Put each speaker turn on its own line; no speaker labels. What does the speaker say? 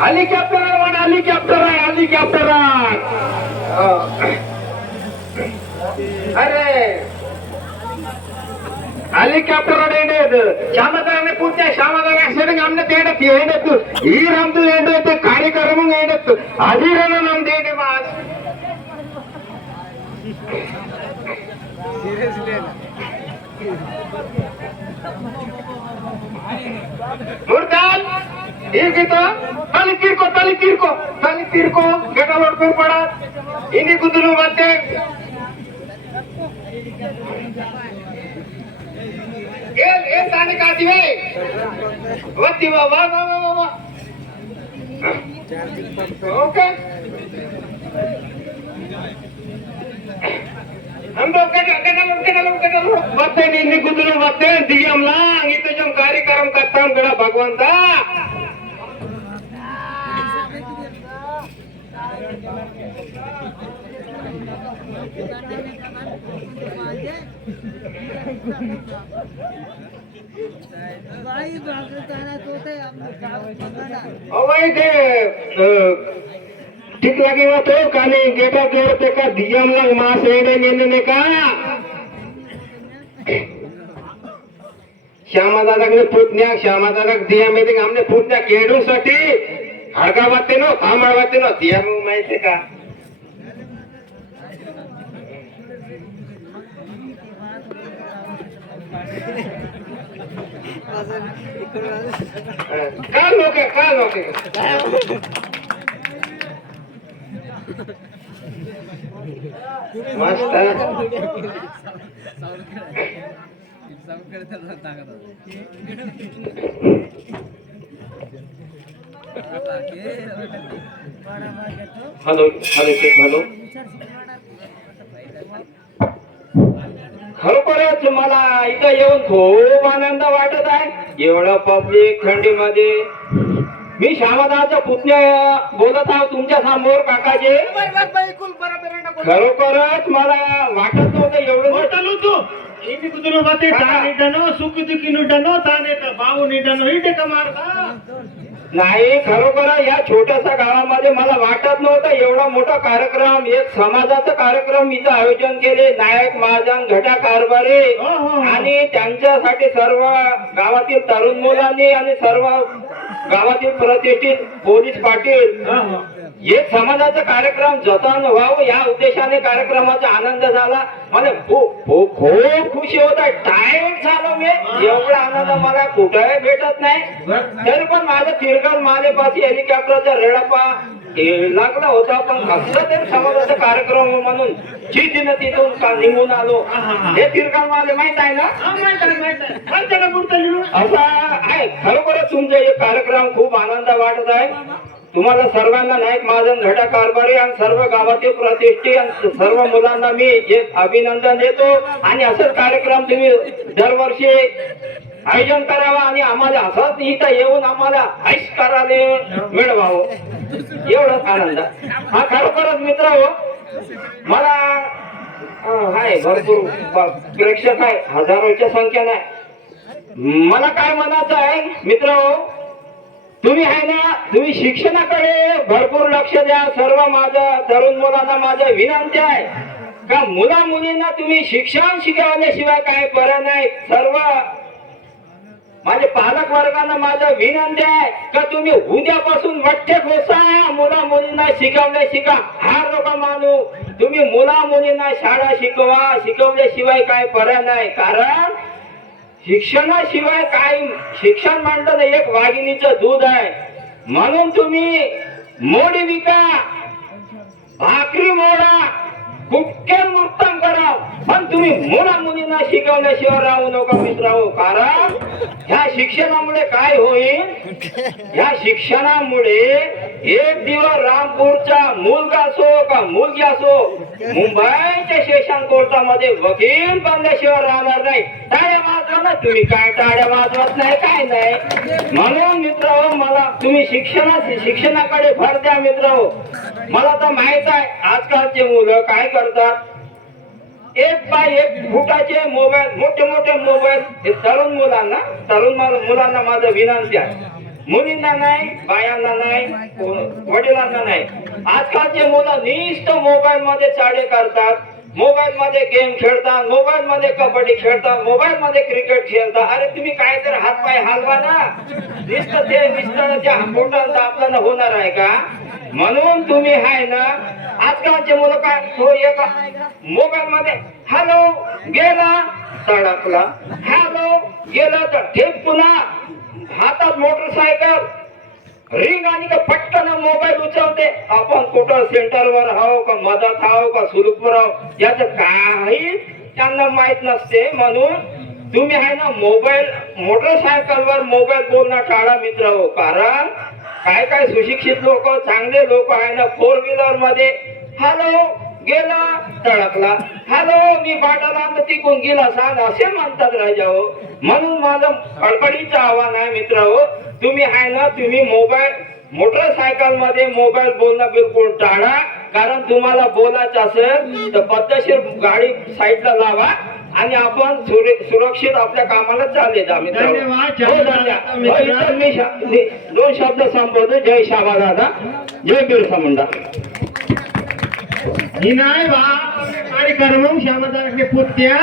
Helicopter అనమాట helicopter helicopter. అరే. Helicopter ఏంటి క్షమతనే పూర్తి క్షమతనే అక్షరంగా అమ్మ తేడత్తు ఏంటత్తు ఈ రంతు ఏంటత్తు కార్యక్రమం ఏంటత్తు అది రణం దేని మా సీరియస్ मुर्दाल एक इथं ताली किरको ताली किरको ताली किरको लोड कोण पडा. इनी गुदुलू मध्ये एल ए ताने का दिवे वत्ती वा वा वा वा. Okay. Waten ini kudulu waten diam lang
itu yang kari karam katang bela bagwanda.
Oh, ini, ini, ini, ini, ini, ini, ini, ini, ini, ini, ini, ini, ini, श्यामादादाकडे पुतण्या श्यामादादाक दिया माहिती का आमने पुतण्या केडूसाठी हडका वाटते ना कामळ वाटते ना दिया मग माहिती का का लोक का लोक मस्त हॅलो हॅलो चेक हॅलो. खरोखरच मला इथं येऊन खूप आनंद वाटत आहे. एवढं पब्लिक थंडीमध्ये. मी श्यामदाच्या पुतण्या बोलत आहो तुमच्यासमोर काकाजी. खरोखरच मला वाटत नव्हतं एवढं.
ఇంటి కుదురు బతి దానిటను సుఖ దుఃఖినుటను తానేట బావు నిటను इथे
नाही खरोखर या छोट्याशा गावामध्ये मला वाटत नव्हतं एवढा मोठा कार्यक्रम एक समाजाचा कार्यक्रम इथं आयोजन केले नायक महाजन घटा कारभारे आणि त्यांच्यासाठी सर्व गावातील तरुण मुलांनी आणि सर्व गावातील प्रतिष्ठित पोलीस पाटील एक समाजाचा कार्यक्रम जतन व्हावं या उद्देशाने कार्यक्रमाचा आनंद झाला. मला खूप खूप खूप खुशी होत आहे. टाइम झालो मी. एवढा आनंद मला कुठेही भेटत नाही. तरी पण माझं तिरगण मालेपाशी हेलिकॉप्टरचा रेडपा लागला होता. पण कसलं तरी समाजाचा कार्यक्रम म्हणून चितीनं तिथून का निघून आलो. हे तिरगण माले माहीत आहे ना? असा आहे. खरोखरच तुमचा हे कार्यक्रम खूप आनंद वाटत आहे. तुम्हाला सर्वांना नाईक महाजन घटा कारभारी आणि सर्व गावातील प्रतिष्ठी आणि सर्व मुलांना मी जे अभिनंदन देतो. आणि असंच कार्यक्रम तुम्ही दरवर्षी आयोजन करावा आणि आम्हाला असंच इथं येऊन आम्हाला ऐश करायला मिळवावं. एवढंच आनंद. हा खरोखरच मित्र हो. मला हाय आहे भरपूर प्रेक्षक आहे. हजारोच्या संख्येने. मला काय म्हणायचं आहे मित्र हो? तुम्ही आहे ना तुम्ही शिक्षणाकडे भरपूर लक्ष द्या. सर्व माझं तरुण मुलांना माझं विनंती आहे. का मुला मुलींना तुम्ही शिक्षण शिकवल्याशिवाय काय बरं नाही? सर्व माझे पालक वर्गांना माझं विनंती आहे. का तुम्ही उद्यापासून वठ्ठे खोसा मुला मुलींना शिकवले शिका. हा नका मानू. तुम्ही मुला मुलींना शाळा शिकवा शिकवल्याशिवाय काय बरं नाही. कारण शिक्षणाशिवाय काय शिक्षण म्हणतं एक वाघिणीचं दूध आहे. म्हणून तुम्ही मोडी विका भाकरी मोडा कुठे मुक्तम करा पण तुम्ही मुला मुलींना शिकवल्याशिवाय राहू नका मित्र हो कारण ह्या शिक्षणामुळे काय होईल? ह्या शिक्षणामुळे एक दिवस रामपूरचा मुलगा असो का मुलगी असो मुंबईच्या सेशन कोर्टामध्ये वकील बनल्याशिवाय राहणार नाही. तुम्ही काय टाळ्या वाजवत नाही काय नाही. म्हणून मित्र हो मला तुम्ही शिक्षणा शिक्षणाकडे भर द्या मित्र हो. मला तर माहीत आहे आजकालचे मुलं काय करतात? एक बाय एक फुटाचे मोबाईल मोठे मोठे मोबाईल. हे तरुण मुलांना तरुण मुलांना माझं विनंती आहे. मुलींना नाही बायांना नाही वडिलांना नाही. आजकालचे मुलं निष्ठ मोबाईल मध्ये चाळे करतात. मोबाईल मध्ये गेम खेळतात मोबाईल मध्ये कबड्डी खेळतात मोबाईल मध्ये क्रिकेट खेळता. अरे तुम्ही काय तर हातपाय हलवा ना. दिसतं ते नुसतं बोटांचा आपलं आपल्याला होणार आहे का? म्हणून तुम्ही आहे ना आजकालचे मुलं काय हो एका मोबाईल मध्ये हॅलो गेला. तडकला हॅलो गेला तर ठेप पुन्हा. हातात मोटरसायकल रिंग आणि का पटकन मोबाईल उचलते. आपण कुठं सेंटरवर आहो का मदत आहो का सुरूपवर आहो याचं काही त्यांना माहीत नसते. म्हणून तुम्ही आहे ना मोबाईल मोटरसायकलवर मोबाईल बोलणं टाळा मित्र हो. कारण काय काय सुशिक्षित लोक चांगले लोक आहे ना फोर व्हीलरमध्ये. हॅलो गेला तडकला. हॅलो मी बाटाला तर तिकून गेला सांग असे म्हणतात राजा हो म्हणून माझं खडखडीचं आव्हान आहे मित्र हो तुम्ही आहे ना तुम्ही मोबाईल मोटरसायकलमध्ये मोबाईल बोलणं बिलकुल टाळा. कारण तुम्हाला बोलायचं असेल तर पद्धतशीर गाडी साईडला लावा आणि आपण सुरे- सुरक्षित आपल्या कामाला चालले जा मित्र. हो. हो, दोन शब्द संपवतो. जय श्यामा दादा जय बिरसा मुंडा.
ही नाही बा कार्यक्रम श्यामदास पुत्या